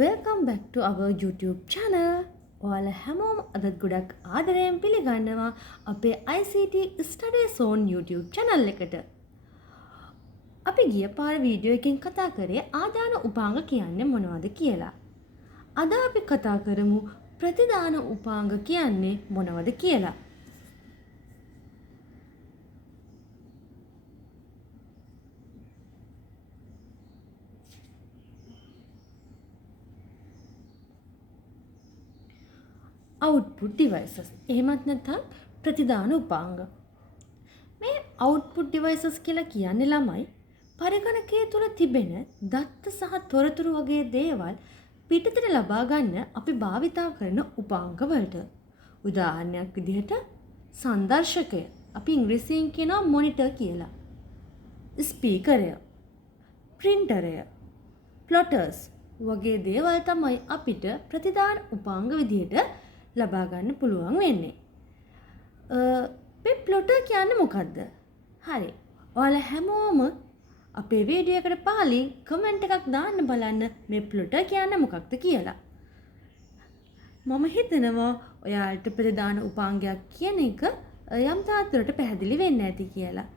Welcome back to our YouTube channel. ඔයාලා හැමෝම අදත් ගොඩක් ආදරයෙන් පිළිගන්නවා අපේ ICT Study Zone YouTube channel එකට. අපි ගිය පාර වීඩියෝ එකකින් කතා කරේ ආදාන උපාංග කියන්නේ මොනවද කියලා. අද අපි කතා කරමු ප්‍රතිදාන උපාංග කියන්නේ මොනවද කියලා. output devices එහෙමත් නැත්නම් ප්‍රතිදාන උපාංග. මේ output devices කියලා කියන්නේ ළමයි පරිගණකයේ තුල තිබෙන දත්ත සහ තොරතුරු වගේ දේවල් පිටතට ලබා ගන්න අපි භාවිතා කරන උපාංග වලට. උදාහරණයක් විදිහට සංදර්ශකය අපි ඉංග්‍රීසියෙන් කියනවා මොනිටර් කියලා. ස්පීකරය, ප්‍රින්ටරය, ප්ලොටර්ස් වගේ දේවල් තමයි අපිට ප්‍රතිදාන උපාංග විදිහට ලබා ගන්න පුළුවන් වෙන්නේ. මේ ප්ලොටර් කියන්නේ මොකද්ද? හරි. ඔයාලා හැමෝම අපේ වීඩියෝ එකට පහලින් කමෙන්ට් එකක් දාන්න බලන්න මේ ප්ලොටර් කියන්නේ මොකක්ද කියලා. මම හිතනවා ඔයාලට ප්‍රතිදාන උපාංගයක් කියන එක යම් තාත්තට පැහැදිලි වෙන්න ඇති කියලා.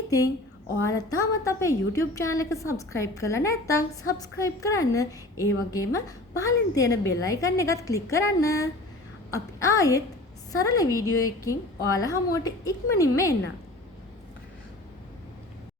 ඉතින් ඔයාලා තාමත් අපේ YouTube channel එක subscribe කරලා නැත්නම් subscribe කරන්න. ඒ වගේම පහලින් තියෙන bell icon එකත් click කරන්න. අපි ආයෙත් සරල වීඩියෝ එකකින් ඔයාලා හමුවට ඉක්මනින්ම එන්න.